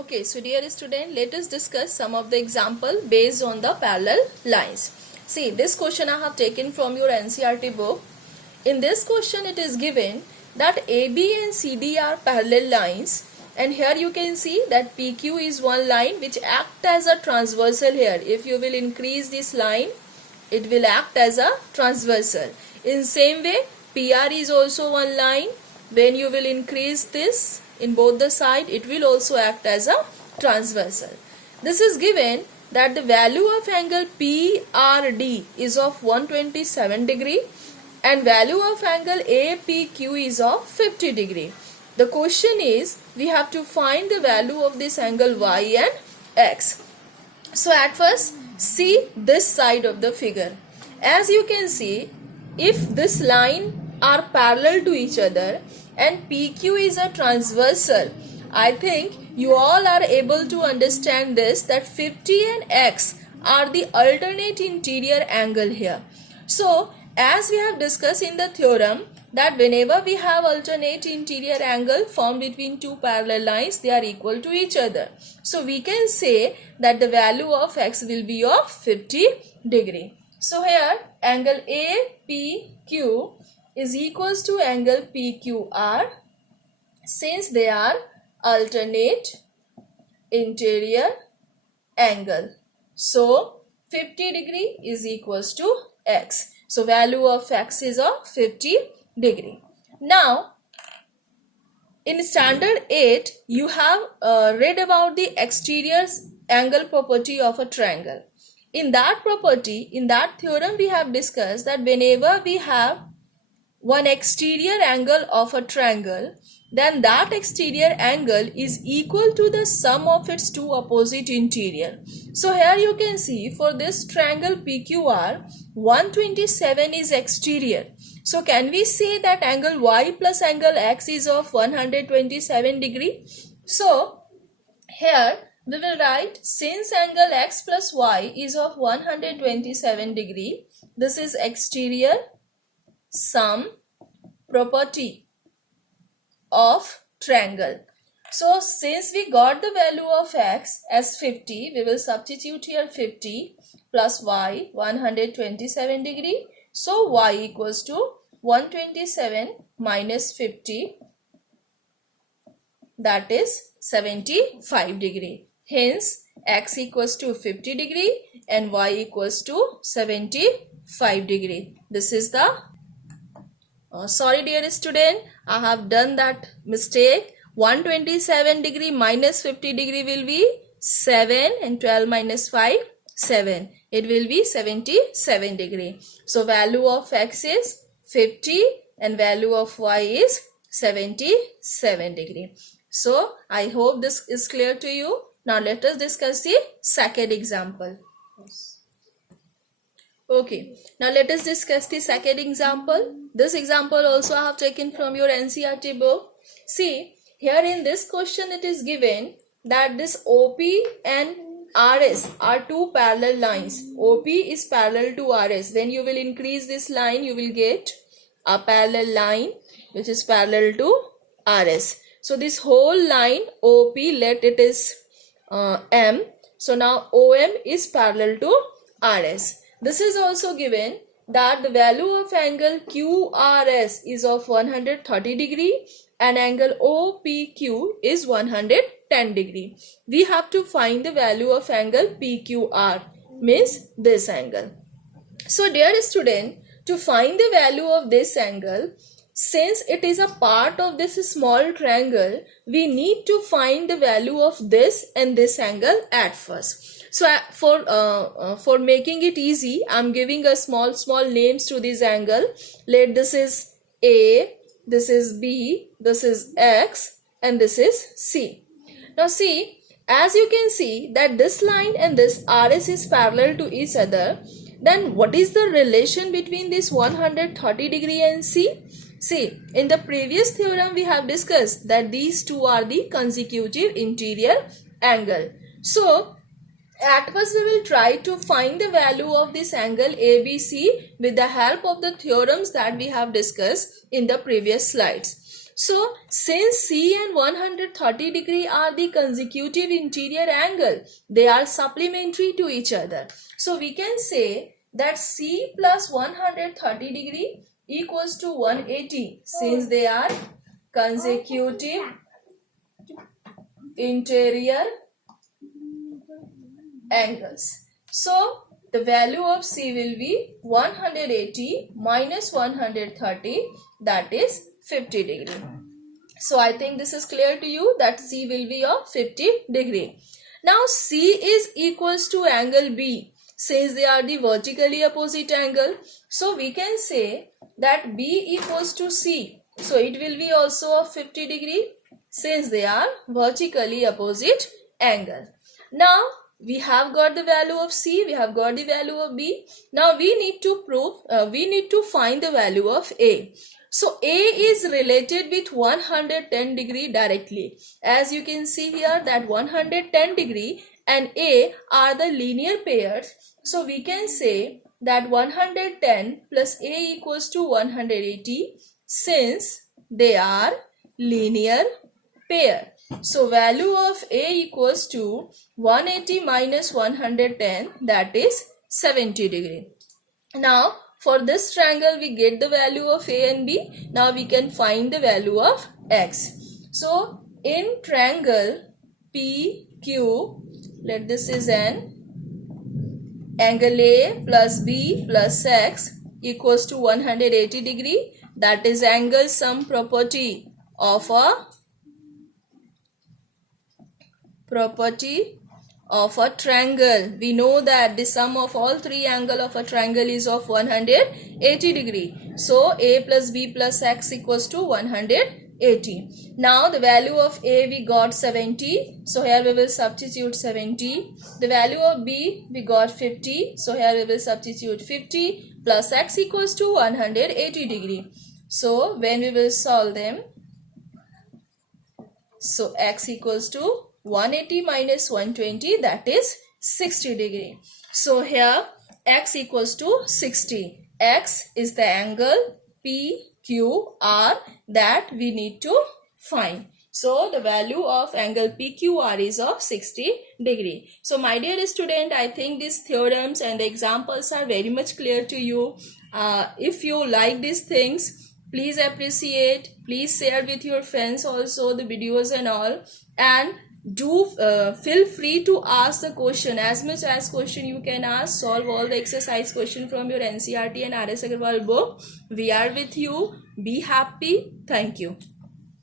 Okay, so dear student, let us discuss some of the example based on the parallel lines. See, this question I have taken from your NCERT book. In this question, it is given that AB and CD are parallel lines, and here you can see that PQ is one line which acts as a transversal here. If you will increase this line, it will act as a transversal. In same way, PR is also one line. When you will increase this in both the side, it will also act as a transversal. This is given that the value of angle PRD is of 127 degree and value of angle APQ is of 50 degree. The question is, we have to find the value of this angle Y and X. So at first, see this side of the figure. As you can see, if this line are parallel to each other and PQ is a transversal, I think you all are able to understand this, that 50 and X are the alternate interior angle here. So as we have discussed in the theorem, that whenever we have alternate interior angle formed between two parallel lines, they are equal to each other. So we can say that the value of X will be of 50 degree. So here angle APQ is equals to angle PQR since they are alternate interior angle. So 50 degree is equals to X. So value of X is of 50 degree. Now in standard 8 you have read about the exterior angle property of a triangle. In that property, in that theorem, we have discussed that whenever we have one exterior angle of a triangle, then that exterior angle is equal to the sum of its two opposite interior. So here you can see for this triangle PQR, 127 is exterior. So can we say that angle Y plus angle X is of 127 degree? So here we will write, since angle X plus Y is of 127 degree, this is exterior sum property of triangle. So since we got the value of X as 50, we will substitute here 50 plus Y 127 degree. So Y equals to 127 minus 50, that is 75 degree. Hence X equals to 50 degree and Y equals to 75 degree. This is the sorry dear student, I have done that mistake. 127 degree minus 50 degree will be 7 and 12 minus 5, 7. It will be 77 degree. So value of X is 50 and value of Y is 77 degree. So I hope this is clear to you. Now let us discuss the second example. Okay, now let us discuss the second example. This example also I have taken from your NCERT book. See, here in this question it is given that this OP and RS are two parallel lines. OP is parallel to RS. When you will increase this line, you will get a parallel line which is parallel to RS. So this whole line OP, let it is M. So now OM is parallel to RS. This is also given that the value of angle QRS is of 130 degree and angle OPQ is 110 degree. We have to find the value of angle PQR, means this angle. So dear student, to find the value of this angle, since it is a part of this small triangle, we need to find the value of this and this angle at first. So for making it easy, I am giving a small names to this angle. Let this is A, this is B, this is X and this is C. Now see, as you can see that this line and this RS is parallel to each other, then what is the relation between this 130 degree and C? See, in the previous theorem we have discussed that these two are the consecutive interior angle. So at first we will try to find the value of this angle ABC with the help of the theorems that we have discussed in the previous slides. So since C and 130 degree are the consecutive interior angle, they are supplementary to each other. So we can say that C plus 130 degree equals to 180 since they are consecutive interior angles. So the value of C will be 180 minus 130, that is 50 degree. So I think this is clear to you that C will be of 50 degree. Now C is equals to angle B since they are the vertically opposite angle. So we can say that B equals to C. So it will be also of 50 degree since they are vertically opposite angle. Now we have got the value of C, we have got the value of B. Now we need to find the value of A. So A is related with 110 degree directly. As you can see here that 110 degree and A are the linear pairs. So we can say that 110 plus A equals to 180 since they are linear pair. So value of A equals to 180 minus 110, that is 70 degree. Now for this triangle we get the value of A and B. Now we can find the value of X. So in triangle PQ, let this is an angle A plus B plus X equals to 180 degree. That is angle sum property of a triangle. We know that the sum of all three angles of a triangle is of 180 degree. So A plus B plus X equals to 180. Now the value of A we got 70. So here we will substitute 70. The value of B we got 50. So here we will substitute 50 plus X equals to 180 degree. So when we will solve them, so X equals to 180 minus 120, that is 60 degree. So here X equals to 60. X is the angle PQR that we need to find. So the value of angle PQR is of 60 degree. So my dear student, I think these theorems and the examples are very much clear to you. If you like these things, please appreciate, please share with your friends also the videos and all, and do feel free to ask the question, as much as question you can ask. Solve all the exercise question from your NCERT and RS Agarwal book. We are with you. Be happy. Thank you.